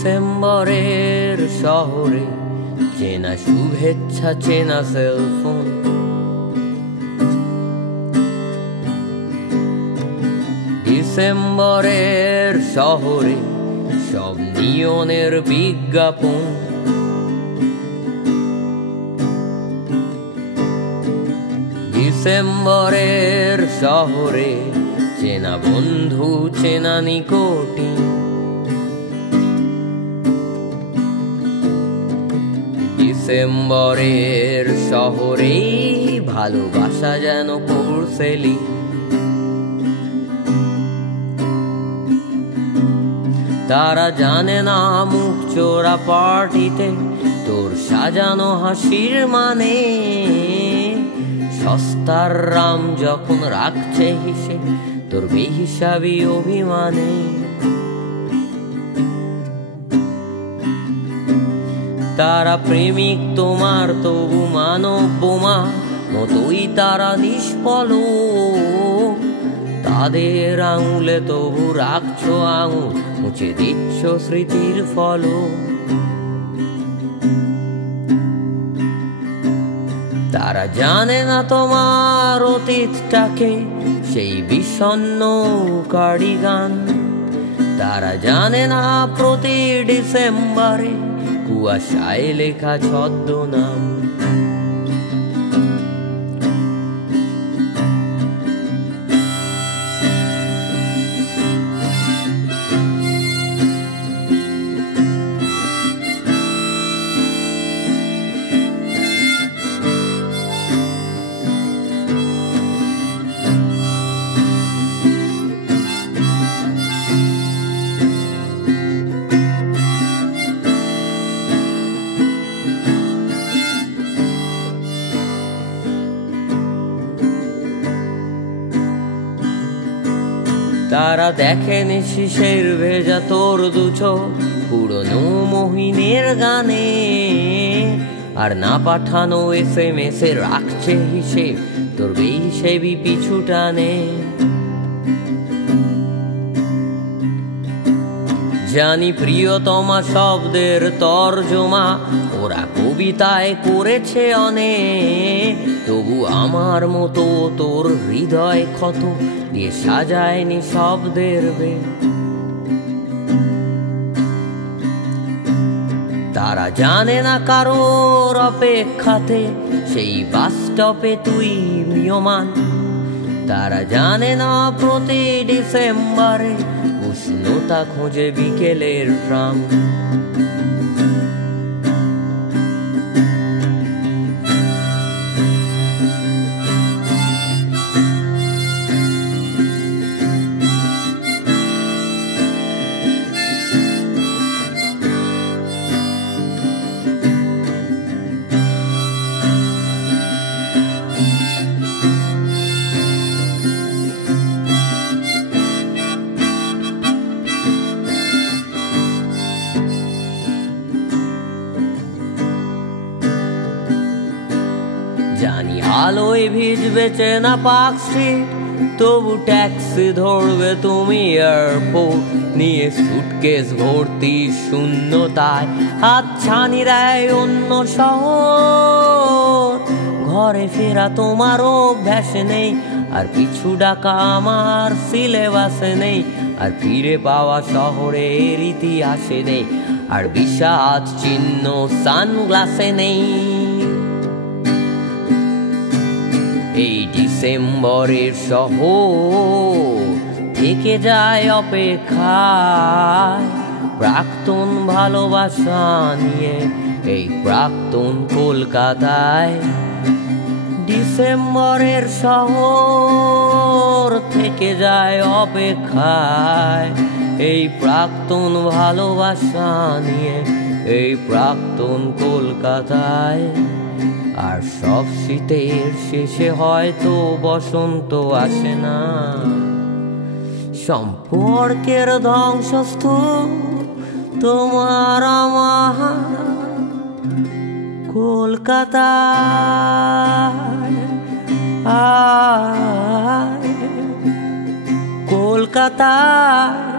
ডিসেম্বরের শহরে চেনা শুভেচ্ছা, চেনা সেলফোন, ডিসেম্বরের শহরে সব নিয়নের বিজ্ঞাপন, ডিসেম্বরের শহরে চেনা বন্ধু, চেনা নিকোটিন, ডিসেম্বরের শহরে ভালোবাসা যেন পোর্সেলিন। তারা জানে না মুখ চোরা পার্টিতে তোর সাজানো হাসির মানে, সস্তার রাম যখন রাখছে হিসে তোর বেহিসাবি অভিমানে। তারা প্রেমিক তোমার তবু মানব বোমা মতোই তারা নিষ্ফলক, তাদের আঙুলে তবু রাখছো আঙুল, মুছে দিচ্ছ স্মৃতির ফলক। তারা জানে না তোমার অতীতটাকে, সেই বিষণ্ণ কার্ডিগান। তারা জানে না প্রতি ডিসেম্বরে কুয়াশায় লেখা ছদ্মনাম। তারা দেখেনি শিশের ভেজা তোর দুচোখ পুরনো মহিনের গানে, আর না পাঠানো SMS এ রাখছে হিসেব তোর বেহিসেবি পিছু টানে। জানি প্রিয়তমা শব্দের তর্জমা ওরা কবিতায় করেছে অনেক, তবু আমার মতো তোর হৃদয় ক্ষত দিয়ে সাজায়নি শব্দের বেগ। তারা জানে না কারোর অপেক্ষাতে সেই বাস স্টপে তুই ম্রিয়মান। তারা জানে না প্রতি ডিসেম্বরে উষ্ণতা খোঁজে বিকেলের ট্রাম। জানি আলোয় ভিজবে চেনা পার্ক স্ট্রিট, তবু ট্যাক্সি ধরবে তুমি এয়ারপোর্ট নিয়ে, সুটকেস ভর্তি শূন্যতায় হাতছানি দেয় অন্য শহর। ঘরে ফেরা তোমার অভ্যাস নেই, আর পিছু ডাকা আমার সিলেবাসে নেই, আর ফিরে পাওয়া শহরের ইতিহাসে নেই, আর বিষাদ চিহ্ন সানগ্লাসে নেই। এই ডিসেম্বরের শহর থেকে যায় অপেক্ষায় প্রাক্তন ভালোবাসা নিয়ে এই প্রাক্তন কলকাতায়। ডিসেম্বরের শহর থেকে যায় অপেক্ষায় এই প্রাক্তন ভালোবাসা নিয়ে এই প্রাক্তন কলকাতায়। আর সব শীতের শেষে হয়তো বসন্ত আসে না, সম্পর্কের ধ্বংসস্তূপ তোমার আমার কলকাতায়। কলকাতায়